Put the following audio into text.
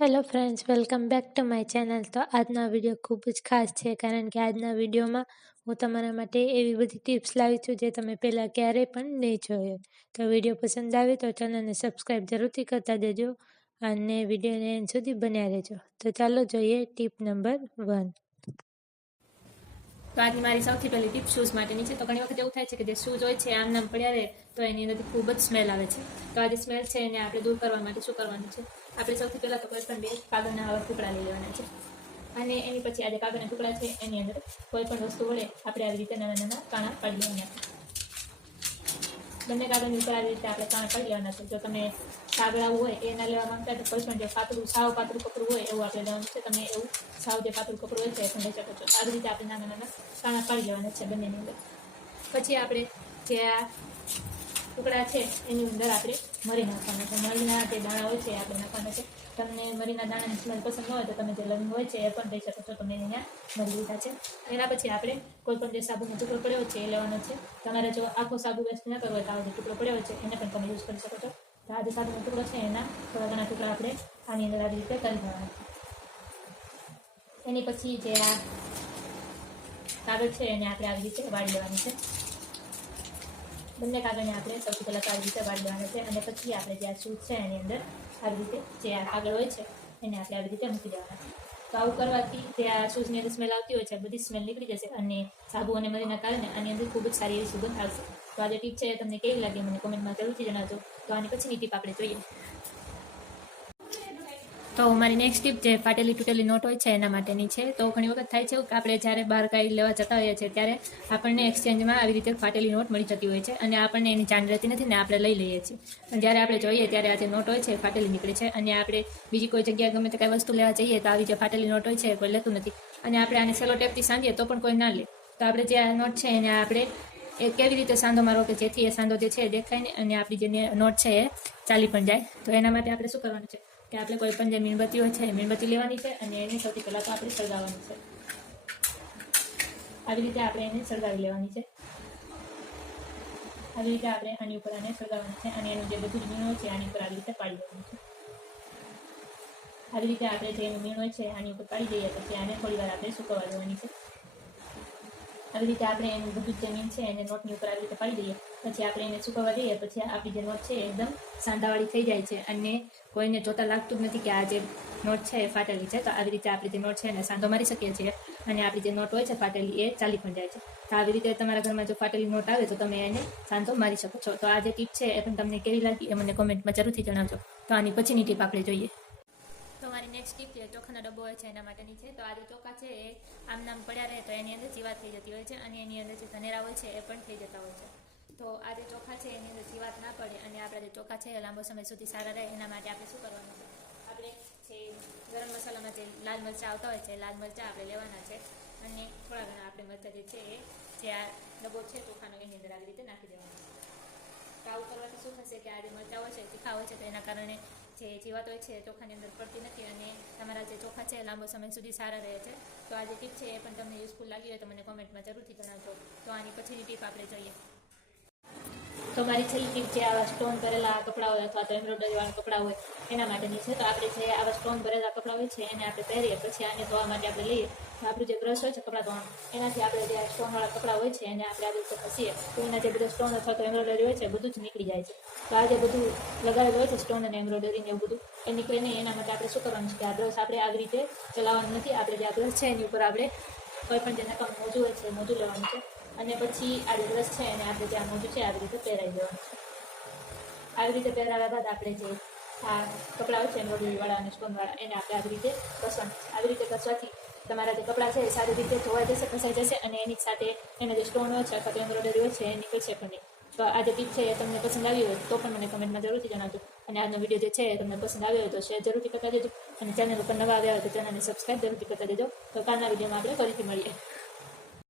Hello friends, welcome back to my channel. તો આજનો video ખૂબ જ ખાસ છે, કારણ કે આજના વિડીયોમાં હું તમારા માટે એવી બધી ટિપ્સ લાવી છું જે તમે પહેલાં ક્યારેય પણ નહીં જોયો. તો વિડીયો પસંદ આવે તો ચેનલને સબસ્ક્રાઈબ જરૂરથી કરતા દેજો અને વિડીયોને એન્ડ સુધી બન્યા રહેજો. તો ચાલો જોઈએ ટીપ નંબર 1. તો આજની મારી સૌથી પહેલી ટીપ શૂઝ માટેની છે. તો ઘણી વખત એવું થાય છે કે જે શૂઝ હોય છે આમ નામ પડ્યા રહે તો એની અંદરથી ખૂબ જ સ્મેલ આવે છે. તો આ જે સ્મેલ છે એને આપણે દૂર કરવા માટે શું કરવાનું છે, આપણે સૌથી પહેલાં તો કોઈ પણ બે કાગળના આવા ટુકડા લઈ લેવાના છે અને એની પછી આ જે કાગળના ટુકડા છે એની અંદર કોઈ પણ વસ્તુ વડે આપણે આવી રીતે નાના નાના કાણા પાડી લેવાના છે. બંને કાગળની ઉપર આવી રીતે આપણે કાણા પાડી લેવાના છે. જો તમે કાગળ આવું હોય એ ના લેવા માંગતા તો કોઈ પણ જે સાવ પાતળું કપડું હોય એવું આપણે લેવાનું છે. તમે એવું સાવ જે પાતળું કપડું હોય છે એ પણ લઈ શકો છો. આવી રીતે આપણે નાના નાના કાણા પાડી લેવાના છે બંનેની અંદર. પછી આપણે જે આ ટુકડા છે એની અંદર આપણે મરી નાખવાના છે. મરીના જે દાણા હોય છે એ આપણે નાખવાના છે. તમને મરીના દાણાની સ્મેલ પસંદ ન હોય તો તમે જે લવિંગ હોય છે એ પણ લઈ શકો છો. તમે અહીંયા મરી લીધા છે. એના પછી આપણે કોઈ પણ જે સાબુનો ટુકડો પડ્યો છે એ લેવાનો છે. તમારે જો આખો સાબુ વેસ્ટ ન કરવો હોય તો આ જે ટુકડો પડ્યો છે એને પણ તમે યુઝ કરી શકો છો. તો આ જે સાબુનો ટુકડો છે એના થોડા ઘણા ટુકડા આપણે આની અંદર આવી રીતે કરી દેવાના છે. એની પછી જે આ કાગળ છે એને આપણે આવી રીતે વાળી લેવાની છે. બંને કાગળને આપણે સૌથી પહેલાં આવી રીતે વાળી લેવાના છે અને પછી આપણે જે આ શૂઝ છે એની અંદર આવી રીતે જે આ કાગળ હોય છે એને આપણે આવી રીતે મૂકી દેવાના છે. તો આવું કરવાથી જે આ શૂઝની અંદર સ્મેલ આવતી હોય છે બધી સ્મેલ નીકળી જશે અને સાબુ અને મરીના કારણે આની અંદર ખૂબ જ સારી એવી સુગંધ આવશે. તો આ જે ટીપ છે એ તમને કેવી લાગી મને કોમેન્ટમાં જરૂરથી જણાવજો. તો આની પછીની ટીપ આપણે જોઈએ. તો મારી નેક્સ્ટ ટીપ જે ફાટેલી તૂટેલી નોટ હોય છે એના માટેની છે. તો ઘણી વખત થાય છે કે આપણે જ્યારે બહાર કાંઈ લેવા જતા હોઈએ છીએ ત્યારે આપણને એક્સચેન્જમાં આવી રીતે ફાટેલી નોટ મળી જતી હોય છે અને આપણને એની જાણ રહેતી નથી ને આપણે લઈ લઈએ છીએ. અને જ્યારે આપણે જોઈએ ત્યારે આ જે નોટ હોય છે એ ફાટેલી નીકળે છે અને આપણે બીજી કોઈ જગ્યાએ ગમે તે કાંઈ વસ્તુ લેવા જઈએ તો આવી જે ફાટેલી નોટ હોય છે કોઈ લેતું નથી અને આપણે આને સેલો ટેપથી સાંધીએ તો પણ કોઈ ના લે. તો આપણે જે આ નોટ છે એને આપણે એ કેવી રીતે સાંધો મારવો કે જેથી એ સાંધો જે છે એ દેખાય ને અને આપણી જે નોટ છે એ ચાલી પણ જાય. તો એના માટે આપણે શું કરવાનું છે કે આપણે કોઈ પણ જે મીણબત્તી હોય છે મીણબત્તી લેવાની છે અને એને સૌથી પહેલાં તો આપણે સળગાવવાની છે. આવી રીતે આપણે એને સળગાવી લેવાની છે. આવી રીતે આપણે આની ઉપર આને સળગાવવાની છે અને એનું જે બધું જ મીણ હોય છે આની ઉપર આવી રીતે પાડી દેવાનું છે. આવી રીતે આપણે જે એનું મીણ હોય છે આની ઉપર પાડી દઈએ પછી આને થોડી વાર આપણે સૂકવવા દેવાની છે. આવી રીતે આપણે એનું બધું જ જમીન છે એને નોટની ઉપર આવી રીતે પાડી દઈએ પછી આપણે એને સૂકવવા દઈએ પછી આપણી જે નોટ છે એકદમ સાંધાવાળી થઈ જાય છે અને કોઈને જોતા લાગતું જ નથી કે આ જે નોટ છે એ ફાટેલી છે. તો આવી રીતે આપણે જે નોટ છે એને સાંધો મારી શકીએ છીએ અને આપણી જે નોટ હોય છે ફાટેલી એ ચાલી પણ જાય છે. તો આવી રીતે તમારા ઘરમાં જો ફાટેલી નોટ આવે તો તમે એને સાંધો મારી શકો છો. તો આ જે ટીપ છે એ પણ તમને કેવી લાગી એ મને કોમેન્ટમાં જરૂરથી જણાવજો. તો આની પછીની ટીપ આપણે જોઈએ. તો મારી નેક્સ્ટ ટીપ જે ચોખાનો ડબ્બો હોય છે એના માટેની છે. તો આ જે ચોખા છે એ આમ નામ પડ્યા રહે તો એની અંદર જીવાત થઈ જતી હોય છે અને એની અંદર જે ધનેરા હોય છે એ પણ થઈ જતા હોય છે. તો આ જે ચોખા છે એની અંદર જીવાત ના પડે અને આપણા જે ચોખા છે એ લાંબો સમય સુધી સારા રહે એના માટે આપણે શું કરવાનું છે, આપણે જે ગરમ મસાલામાં જે લાલ મરચાં આવતા હોય છે લાલ મરચાં આપણે લેવાના છે અને થોડા ઘણા આપણે મરચાં જે છે એ જે આ ડબ્બો છે ચોખાનો એની અંદર આવી રીતે નાખી દેવાનો છે. તો આવું કરવાથી શું થશે કે આ જે મરચાં હોય છે તીખા હોય છે તો એના કારણે જે જીવાત હોય છે ચોખાની અંદર પડતી નથી અને તમારા જે ચોખા છે લાંબો સમય સુધી સારા રહે છે. તો આ જે ટીપ છે એ પણ તમને યુઝફુલ લાગી હોય તો મને કોમેન્ટમાં જરૂરથી જણાવજો. તો આની પછીની ટીપ આપણે જોઈએ. તો મારી છેલ્લી ટીપ જે આવા સ્ટોન ભરેલા કપડાં હોય અથવા તો એમ્બ્રોઇડરીવાળા કપડાં હોય એના માટેની છે. તો આપણે જે આવા સ્ટોન ભરેલા કપડાં હોય છે એને આપણે પહેરીએ પછી આને ધોવા માટે આપણે લઈએ તો આપણું જે બ્રશ હોય છે કપડાં ધોવાનું એનાથી આપણે જે સ્ટોનવાળા કપડાં હોય છે એને આપણે આવી રીતે ઘસીએ તો એના જે બધા સ્ટોન અથવા તો એમ્બ્રોઇડરી હોય છે બધું જ નીકળી જાય છે. તો આ જે બધું લગાવેલું હોય છે સ્ટોન અને એમ્બ્રોઇડરી ને એવું બધું એ નીકળે નહીં એના માટે આપણે શું કરવાનું છે કે આ બ્રશ આપણે આવી રીતે ચલાવવાનું નથી. આપણે જે આ બ્રશ છે એની ઉપર આપણે કોઈ પણ જે નકામ મોજું હોય છે મોજું લેવાનું છે અને પછી આ જે બ્રશ છે એને આપણે જે આ મોજું છે આવી રીતે પહેરાવી દેવાનું છે. આવી રીતે પહેરાવ્યા બાદ આપણે જે આ કપડાં હોય છે એમ્બ્રોઇડરીવાળા અને સ્ટોનવાળા એને આપણે આવી રીતે ઘસવાનું છે. આવી રીતે ઘસવાથી તમારા જે કપડાં છે એ સારી રીતે ધોવાઈ જશે, ઘસાઈ જશે અને એની સાથે એના જે સ્ટોન હોય છે અથવા તો એમ્બ્રોઇડરી હોય છે એ નીકળશે પણ નહીં. તો આ જે ટીપ છે એ તમને પસંદ આવી હોય તો પણ મને કમેન્ટમાં જરૂરથી જણાવજો અને આજનો વિડીયો જે છે એ તમને પસંદ આવ્યો હોય તો શેર જરૂરથી કરતા દેજો અને ચેનલ ઉપર નવા આવ્યા હોય તો ચેનલને સબસ્ક્રાઈબ જરૂરથી કરતા દેજો. તો કાલના વિડીયોમાં આપણે ફરીથી મળીએ.